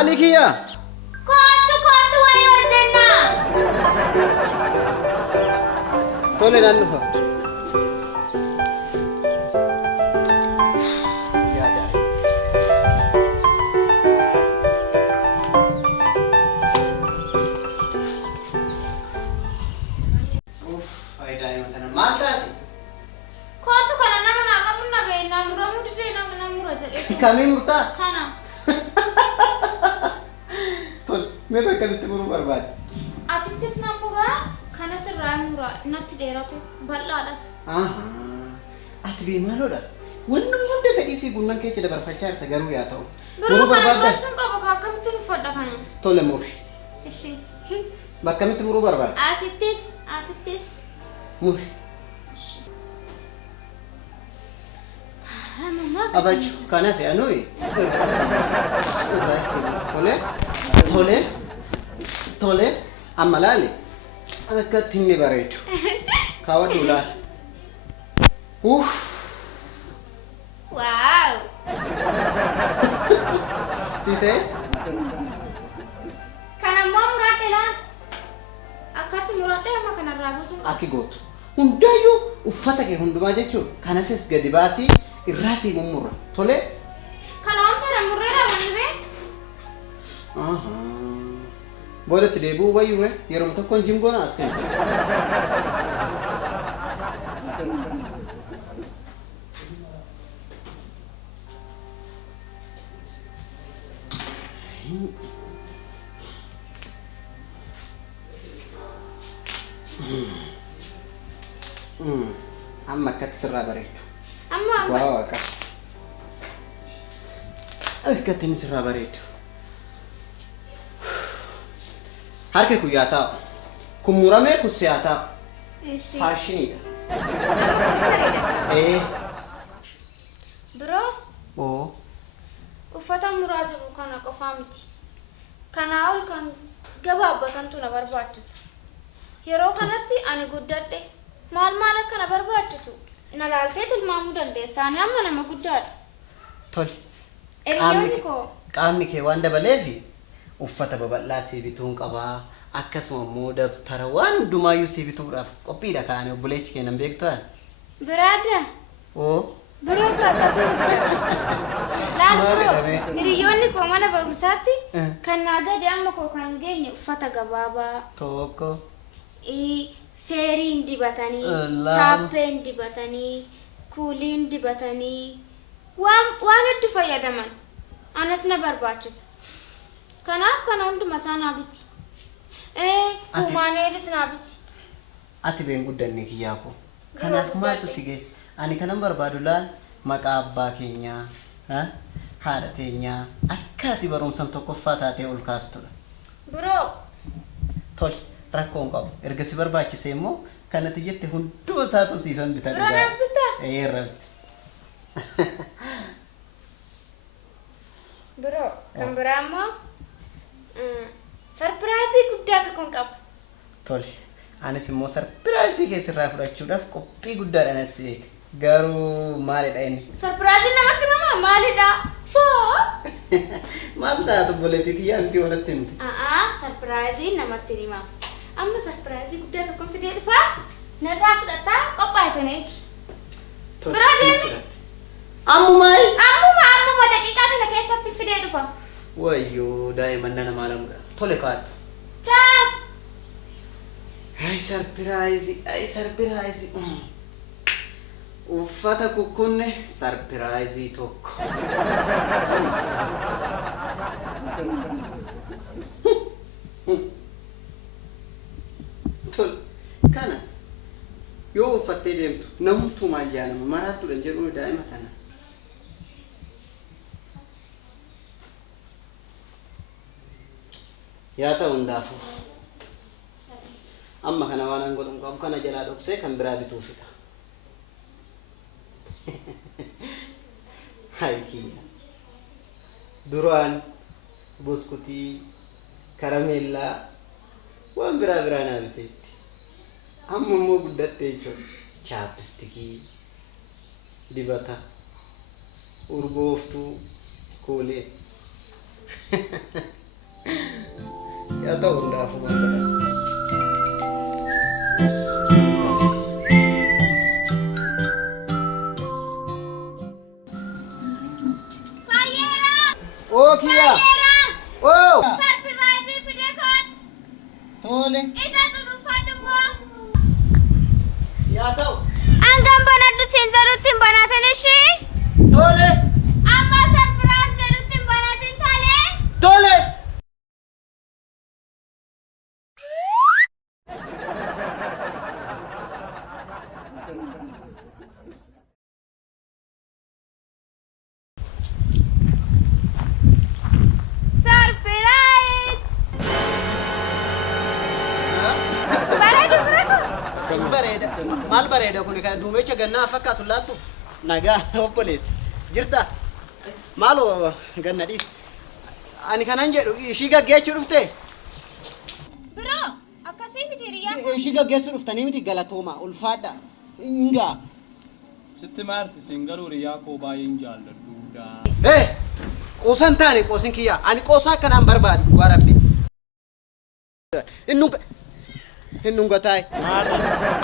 Maalii kiyya? Kottu wayii hojjennaa. Tole nan dhufa. Kami murta. Kana. Tol, me bakka bitti muruu barbaade. Asittis na muraa, kana sirraa muraa, natti dheeratu bal'aadhas. Ati beemaaloodha. Wanni hunda fedhii si gunnan keessa dabarfachaa jirta garuu yaa ta'u. Biroo kana gochuun qaba akkamitti uffadha kana. Tole muri. Ishi. Bakka bitti muruu barbaade. Asittis. Muri. Abachu, kana fe anoi. Tole, amalali. Akka tinni bareedu. Kawa dulal. Wow. Site? Kana mo murate la. Akkatti murate amma kana raabusun. Aki gootu. Hundayyuu uffata kee hundumaa jechuun kana fes gadi baasii irraasii mummurra. Tole? Kana omseera murreera waniree? Boodatti deebi'uu wayyuure yeroo tokkoon jimgoona as kenna. Amma akkatti sirraa bareedu. Amma. Waaw akka. Akkatti inni sirraa bareedu. Harki kun yaa ta'u. Kun muramee kun si yaa ta'u. Faashiniidha. Biroo? Uffata muraa jiru kana qofaa miti. Kanaa ol kan gabaabbatantu na barbaachisa. Yeroo kanatti ani guddadhe maal akka na barbaachisu na laaltee tilmaamuu dandeessa. Ani amma nama guddaadha. Tole. Hiriyoonni koo. Qaamni kee waan dabaleefi uffata babal'aa si bituun qabaa. Akkasuma immoo dabtara waan hundumaayyuu si bituudhaaf qophiidha kaa'anii obboleechi keenan beektu. Biraada. Biroo akkasuma. Hiriyoonni koo mana barumsaatti kan naa gadi amma koo kan geenye uffata gabaabaa. Tokko. Feeriin dibatanii, chaappeen dibatanii, kuuliin dibatanii, waan hedduu fayyadaman. Anas na barbaachisa. Kanaaf kana hunduma isaa naa biti. Kumaaneelis naa biti. Ati been guddanne kiyyaa koo. Kanaaf maaltu si gee? Ani kanan barbaadu laal maqaa abbaa keenyaa, haadha teenyaa akkasii barumsan tokkoffaa taatee ol kaastudha. Biroo. Tole. Rakkoon qabu. Erga si barbaachise immoo kanatti jette hunduma isaatu siifan bita dhugaa. Biroo bitaa? Rabbi. Biroo kan biraa immoo sarpiraayizii guddaa tokkoon qaba. Tole. Anis immoo sarpiraayizii keessirraa fudhachuudhaaf qophii guddaadhaan as eega. Garuu maalidha inni? Sarpiraayiziin namatti himamaa maalidha? Maal taatu obboleettii kiyyaa miti walatti himti? Sarpiraayiziin namatti himamaa. Amma sarpiraayizii guddaa tokkoon fidee dhufaa narraa fudhataa qophaa'e eegi. Biroo deemi. Ammuma daqiiqaa kana keessatti fidee dhufa. Wayyoo daa'imman namaa lamudha. Tole kaadhu. Ciao. Ay sarpiraayizii. Uffata kukkunne sarpiraayizii tokko. Tol kana yoo uffattee deemtu namtu maal jaanama maraattuudhaan jedhu daa'ima kana. Yaa ta'u hundaafuu amma kana waan an godhu qabu kana jalaa dhoksee kan biraa bituufidha. Haikiyya duraan buskutii karameellaa waan biraa naa biteetti amma immoo guddatte jechuudha. Chaapistikii dibata urgooftuu kuulee Yaa ta'u hundaafuu maal godhan? Oo kiyya! Oo! Sarpiraayizii fidee kooti. Tole. Ija tunuffadummoo. Yaa ta'u. Hangam banadhu siin jedhutti hin banatin ishee. Tole. Amma sarpiraayiz jedhutti hin banatin talee. Tole. Sarpiraayiz. Bareedu bareedu. Bareeda. Maal bareeda kun kan duumecha gannaa fakkaatu laattu? Nagaa obboleessa. Jirta? Maaloo ganna dhiis. Ani kanan jedhu ishii gaggeechuu dhufte? Biroo akkasii miti hiriyaa. Ishii gaggeessuu dhuftanii miti galatooma ulfaadha. Ingaa. Sitti maarti singaluu riyaa koo baay'een jaalladhuudha. Qoosan taane qoosin kiyya. Ani qoosaa akkanaan barbaadu dhugaa rabbi. Innun gataay.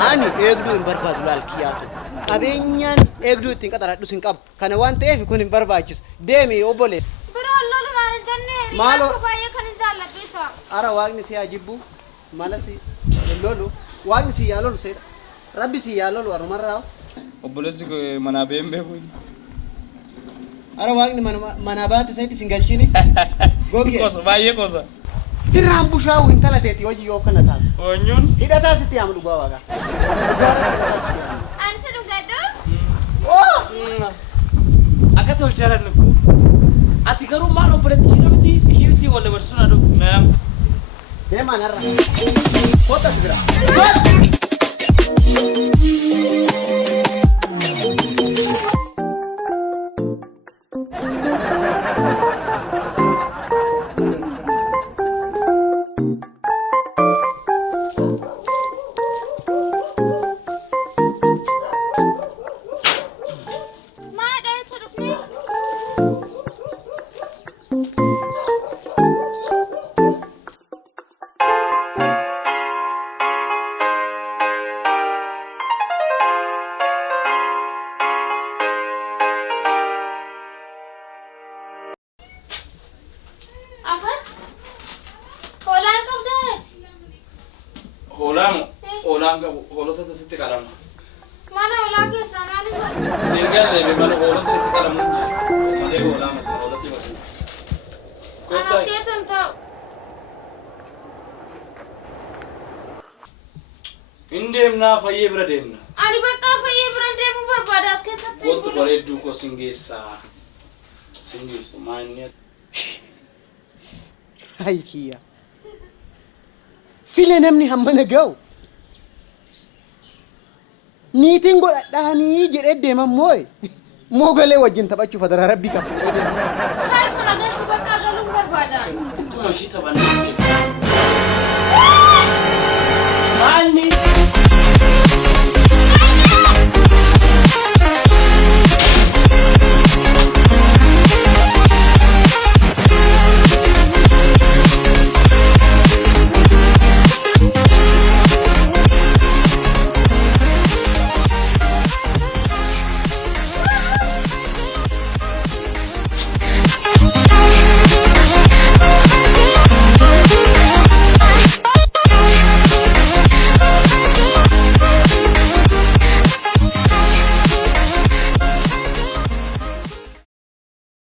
Ani eegduu hin barbaadu laal kiyyaatu. Qabeenyaan eegduu ittiin qaxaradhu sin qabu. Kana waan ta'eef kun hin barbaachisu. Deemi obboleessa. Biroo loluudhaan hin jennee hiriyaa koo baay'ee kan hin jaalladhu isa. Ara waaqni si haa jibbu. Mala si lolu. Waaqni si yaa lolu seedha. Rabbi si yaa lolu arumarraa. Obboleessi manaa been beeku. Ara waaqni manaa baate sayti sin galchini. Goge. Kosa baay'ee kosa. Sirraan bushaa'u intala teeti hojii yoo kana taatu. Oonyuun. Hidhataa sitti yaamu dhugaa waaqa. Ani si dhugadhu. Oo! Akka ta'u jaaladhu. Ati garuu maal obboleetti ishee dhabdi isheen si wal dabarsuun aduu naam. Deemaan har'a. Kota si bira. Maadha isa dhufnee. Afat hoolaan qabdaati. Hoolaamu hoolaan qabu hoolota tasitti qalama. Mana hoolaa keessaa maaliif godhu? Seegaan deeme mana hoolota itti qalamu malee hoolaamu hoolatti bakka. Anas keessan ta'u. Hin deemnaa fayyee bira deemna. Ani bakka fayyee bira deemuu barbaada as keessatti. Kottu bareedduu koo singeessaa. Singeessu maanni. Hai kiyya. Sile namni hammana ga'u. Niitiin godhadhaanii jedhee deeman moo'e. Moogalee wajjin taphachuuf adara rabbii qaba. Shaayii kana galchi bakka galuun barbaada. Tuma ishii taphanne.